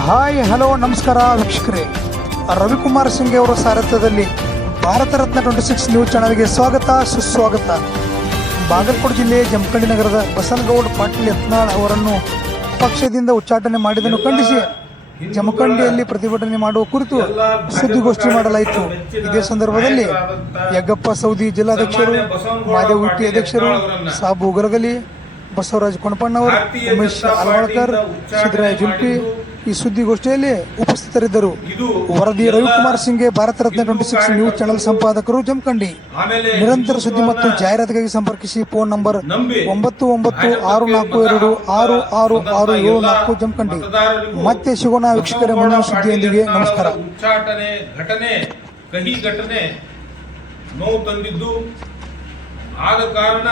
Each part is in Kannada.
ಹಾಯ್, ಹಲೋ, ನಮಸ್ಕಾರ, ವೀಕ್ಷಕರೇ. ರವಿಕುಮಾರ್ ಸಿಂಗ್ ಅವರ ಸಾರಥ್ಯದಲ್ಲಿ Bharat Ratna twenty six news ಚಾನಲ್ಗೆ ಸ್ವಾಗತ, ಸುಸ್ವಾಗತ. ಬಾಗಲಕೋಟೆ ಜಿಲ್ಲೆ ಜಮಖಂಡಿ ನಗರದ ಬಸನಗೌಡ ಪಾಟೀಲ್ ಯತ್ನಾಳ್ ಅವರನ್ನು ಪಕ್ಷದಿಂದ ಉಚ್ಚಾಟನೆ ಮಾಡಿದ್ದನ್ನು ಖಂಡಿಸಿ ಜಮಖಂಡಿಯಲ್ಲಿ ಪ್ರತಿಭಟನೆ ಮಾಡುವ ಕುರಿತು ಸುದ್ದಿಗೋಷ್ಠಿ ಮಾಡಲಾಯಿತು. ಇದೇ ಸಂದರ್ಭದಲ್ಲಿ ಯಗ್ಗಪ್ಪ ಸೌದಿ ಜಿಲ್ಲಾಧ್ಯಕ್ಷರು, ಮಾದೇವ್ ಹುಟ್ಟಿ ಅಧ್ಯಕ್ಷರು, ಸಾಬು ಉಗರಗಲಿ ಬಸವರಾಜ್ ಕೊಣಪಣ್ಣವರು ಉಮೇಶ್ ಅಲವಾಳ್ಕರ್ ಸಿದ್ದರಾಯ ಜುಲ್ಪಿ ಈ ಸುದ್ದಿಗೋಷ್ಠಿಯಲ್ಲಿ ಉಪಸ್ಥಿತರಿದ್ದರು. ವರದಿ Ravikumar Singh Bharat Ratna twenty six news channel ಸಂಪಾದಕರು Jamkhandi. ನಿರಂತರ ಸುದ್ದಿ ಮತ್ತು ಜಾಹೀರಾತಿಗಾಗಿ ಸಂಪರ್ಕಿಸಿ ಫೋನ್ ನಂಬರ್ ಒಂಬತ್ತು ಒಂಬತ್ತು ಆರು ನಾಲ್ಕು ಎರಡು ಆರು ಆರು ಆರು ಏಳು ನಾಲ್ಕು ಜಮಖಂಡಿ. ಮತ್ತೆ ಸಿಗೋಣ ವೀಕ್ಷಕರ ಮುಂದಿನ ಸುದ್ದಿಯೊಂದಿಗೆ ನಮಸ್ಕಾರ. ಘಟನೆ ಕಹಿ ಘಟನೆ ನೋವು ತಂದಿದ್ದು. ಆದ ಕಾರಣ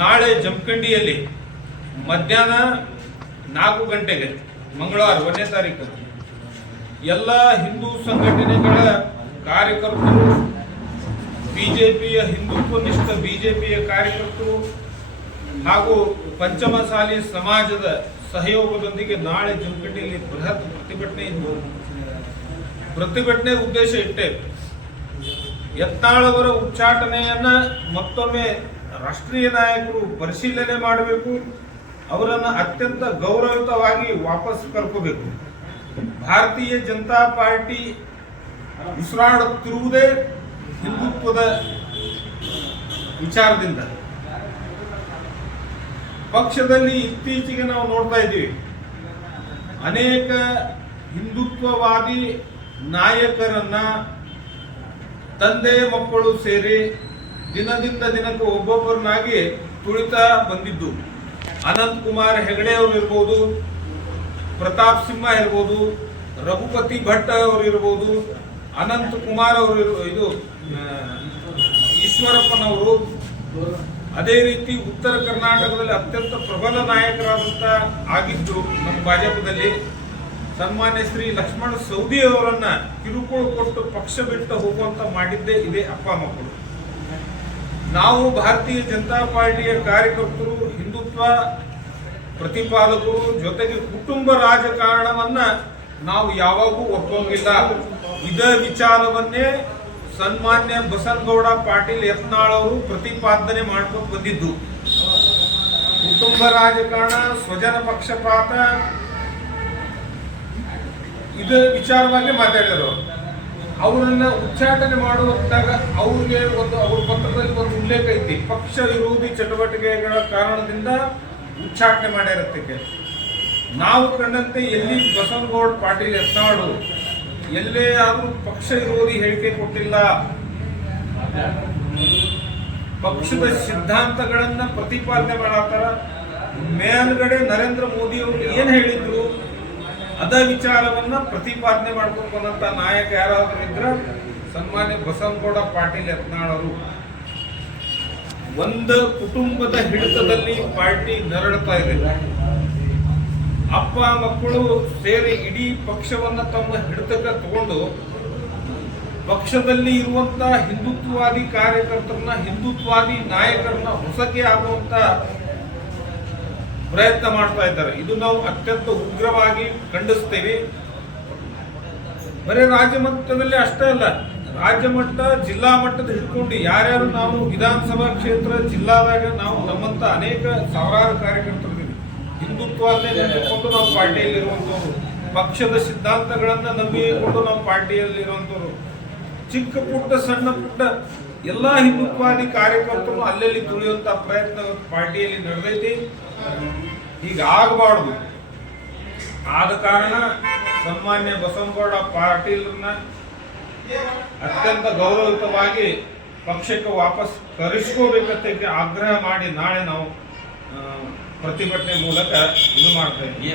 ನಾಳೆ ಜಮಖಂಡಿಯಲ್ಲಿ ಮಧ್ಯಾಹ್ನ ನಾಲ್ಕು ಗಂಟೆಗೆ ಮಂಗಳವಾರ, ಒಂದನೇ ತಾರೀಕು ಎಲ್ಲ ಹಿಂದೂ ಸಂಘಟನೆಗಳ ಕಾರ್ಯಕರ್ತರು, ಬಿಜೆಪಿಯ ಹಿಂದುತ್ವನಿಷ್ಠ ಬಿಜೆಪಿಯ ಕಾರ್ಯಕರ್ತರು ಹಾಗೂ ಪಂಚಮಸಾಲಿ ಸಮಾಜದ ಸಹಯೋಗದೊಂದಿಗೆ ನಾಳೆ ಜಮಖಂಡಿಯಲ್ಲಿ ಬೃಹತ್ ಪ್ರತಿಭಟನೆ ಇದ್ದು ಪ್ರತಿಭಟನೆ ಉದ್ದೇಶ ಇಟ್ಟೆ. ಎತ್ತಾಳವರ ಉಚ್ಚಾಟನೆಯನ್ನ ಮತ್ತೊಮ್ಮೆ ರಾಷ್ಟ್ರೀಯ ನಾಯಕರು ಪರಿಶೀಲನೆ ಮಾಡಬೇಕು. ಅವರನ್ನು ಅತ್ಯಂತ ಗೌರವಯುತವಾಗಿ ವಾಪಸ್ ಕರ್ಕೋಬೇಕು. ಭಾರತೀಯ ಜನತಾ ಪಾರ್ಟಿ ಉಸಿರಾಡುತ್ತಿರುವುದೇ ಹಿಂದುತ್ವದ ವಿಚಾರದಿಂದ. ಪಕ್ಷದಲ್ಲಿ ಇತ್ತೀಚೆಗೆ ನಾವು ನೋಡ್ತಾ ಇದ್ದೀವಿ. ಅನೇಕ ಹಿಂದುತ್ವವಾದಿ ನಾಯಕರನ್ನ ತಂದೆ ಮಕ್ಕಳು ಸೇರಿ ದಿನದಿಂದ ದಿನಕ್ಕೆ ಒಬ್ಬೊಬ್ಬರನ್ನಾಗಿ ತುಳಿತಾ ಬಂದಿದ್ದು. ಅನಂತ್ ಕುಮಾರ್ ಹೆಗಡೆ ಅವರು ಇರ್ಬೋದು, ಪ್ರತಾಪ್ ಸಿಂಹ ಇರ್ಬೋದು, ರಘುಪತಿ ಭಟ್ ಅವರು ಇರ್ಬೋದು, ಅನಂತ್ ಕುಮಾರ್ ಅವರು ಇದು ಈಶ್ವರಪ್ಪನವರು. ಅದೇ ರೀತಿ ಉತ್ತರ ಕರ್ನಾಟಕದಲ್ಲಿ ಅತ್ಯಂತ ಪ್ರಬಲ ನಾಯಕರಾದಂತ ಆಗಿದ್ದು ನಮ್ಮ ಭಾಜಪದಲ್ಲಿ. ಸನ್ಮಾನ್ಯ ಶ್ರೀ ಲಕ್ಷ್ಮಣ ಸೌದಿ ಅವರನ್ನ ಕಿರುಕುಳ ಕೊಟ್ಟು ಪಕ್ಷ ಬಿಟ್ಟು ಹೋಗುವಂತ ಮಾಡಿದ್ದೇ ಇದೆ ಅಪ್ಪ ಮಕ್ಕಳು. ನಾವು ಭಾರತೀಯ ಜನತಾ ಪಾರ್ಟಿಯ ಕಾರ್ಯಕರ್ತರು, ಹಿಂದುತ್ವ ಪ್ರತಿಪಾದಕರು ಜೊತೆಗೆ ಕುಟುಂಬ ರಾಜಕಾರಣವನ್ನ ನಾವು ಯಾವಾಗೂ ಒಪ್ಪಂಗಿಲ್ಲ. ಇದ ವಿಚಾರವನ್ನೇ ಸನ್ಮಾನ್ಯ ಬಸನಗೌಡ ಪಾಟೀಲ್ ಯತ್ನಾಳ್ ಅವರು ಪ್ರತಿಪಾದನೆ ಮಾಡ್ಕೊಂಡು ಬಂದಿದ್ದು. ಕುಟುಂಬ ರಾಜಕಾರಣ, ಸ್ವಜನ ಪಕ್ಷಪಾತ, ಇದ ವಿಚಾರವಾಗಿ ಮಾತಾಡಿದರು ಅವರನ್ನ ಉಚ್ಚಾಟನೆ ಮಾಡುವಂತಾಗ ಅವ್ರಿಗೆ ಒಂದು, ಅವ್ರ ಪತ್ರದಲ್ಲಿ ಒಂದು ಉಲ್ಲೇಖ ಐತಿ. ಪಕ್ಷ ವಿರೋಧಿ ಚಟುವಟಿಕೆಗಳ ಕಾರಣದಿಂದ ಉಚ್ಚಾಟನೆ ಮಾಡಿರತ್ತಕ್ಕೆ ನಾವು ಕಂಡಂತೆ ಎಲ್ಲಿ ಬಸವನಗೌಡ ಪಾಟೀಲ್ ಎತ್ತಾಡು ಎಲ್ಲೇ ಆದರೂ ಪಕ್ಷ ವಿರೋಧಿ ಹೇಳಿಕೆ ಕೊಟ್ಟಿಲ್ಲ. ಪಕ್ಷದ ಸಿದ್ಧಾಂತಗಳನ್ನ ಪ್ರತಿಪಾದನೆ ಮಾಡತ್ತಾರ ಮೇಲ್ಗಡೆ ನರೇಂದ್ರ ಮೋದಿ ಅವರು ಏನ್ ಹೇಳಿದ್ರು? ಅದ ವಿಚಾರವನ್ನ ಪ್ರತಿಪಾದನೆ ಮಾಡ್ಕೊಂಡು ಬಂದಂತ ನಾಯಕ ಯಾರಾದ್ರೂ ಇದ್ರ ಸನ್ಮಾನ್ಯ ಬಸವನಗೌಡ ಪಾಟೀಲ್ ಯತ್ನಾಳ್ ಅವರು ಒಂದು ಕುಟುಂಬದ ಹಿಡಿತದಲ್ಲಿ ಪಾರ್ಟಿ ನರಳತಾ ಇದೆ. ಅಪ್ಪ, ಮಕ್ಕಳು ಸೇರಿ ಇಡೀ ಪಕ್ಷವನ್ನ ತಮ್ಮ ಹಿಡಿತಕ್ಕೆ ತಗೊಂಡು ಪಕ್ಷದಲ್ಲಿ ಇರುವಂತ ಹಿಂದುತ್ವವಾದಿ ಕಾರ್ಯಕರ್ತರನ್ನ, ಹಿಂದುತ್ವವಾದಿ ನಾಯಕರನ್ನ ಹೊಸಕೆ ಆಗುವಂತ ಪ್ರಯತ್ನ ಮಾಡ್ತಾ ಇದ್ದಾರೆ. ಇದು ನಾವು ಅತ್ಯಂತ ಉಗ್ರವಾಗಿ ಖಂಡಿಸ್ತೀವಿ. ಬರೀ ರಾಜ್ಯ ಮಟ್ಟದಲ್ಲಿ ಅಷ್ಟೇ ಅಲ್ಲ, ರಾಜ್ಯ ಮಟ್ಟ, ಜಿಲ್ಲಾ ಮಟ್ಟದ ಹಿಡ್ಕೊಂಡು ಯಾರ್ಯಾರು ನಾವು ವಿಧಾನಸಭಾ ಕ್ಷೇತ್ರ ಜಿಲ್ಲಾದಾಗ ನಾವು ನಮ್ಮಂತ ಅನೇಕ ಸಾವಿರಾರು ಕಾರ್ಯಕರ್ತರಿದ್ದೀವಿ. ಹಿಂದುತ್ವವನ್ನೇ ನೆನೆಕೊಂಡು ನಾವು ಪಾರ್ಟಿಯಲ್ಲಿ ಇರುವಂತವ್ರು ಪಕ್ಷದ ಸಿದ್ಧಾಂತಗಳನ್ನ ನಂಬಿಕೊಂಡು ನಾವು ಪಾರ್ಟಿಯಲ್ಲಿ ಇರುವಂತವ್ರು ಚಿಕ್ಕ ಪುಟ್ಟ, ಸಣ್ಣ ಪುಟ್ಟ ಎಲ್ಲಾ ಹಿಂದುತ್ವಾದಿ ಕಾರ್ಯಕರ್ತರು ಅಲ್ಲಲ್ಲಿ ತುಳಿಯುವಂತ ಪ್ರಯತ್ನ ಪಾರ್ಟಿಯಲ್ಲಿ ನಡೆದೈತಿ. ಈಗ ಆಗಬಾರ್ದು. ಆದ ಕಾರಣ ಸನ್ಮಾನ್ಯ ಬಸವನಗೌಡ ಪಾಟೀಲ್ರನ್ನ ಅತ್ಯಂತ ಗೌರವಯುತವಾಗಿ ಪಕ್ಷಕ್ಕೆ ವಾಪಸ್ ಕರೆಸ್ಕೋಬೇಕಂತ ಆಗ್ರಹ ಮಾಡಿ ನಾಳೆ ನಾವು ಪ್ರತಿಭಟನೆ ಮೂಲಕ ಇದು ಮಾಡ್ತಾ ಇದ್ದೀವಿ?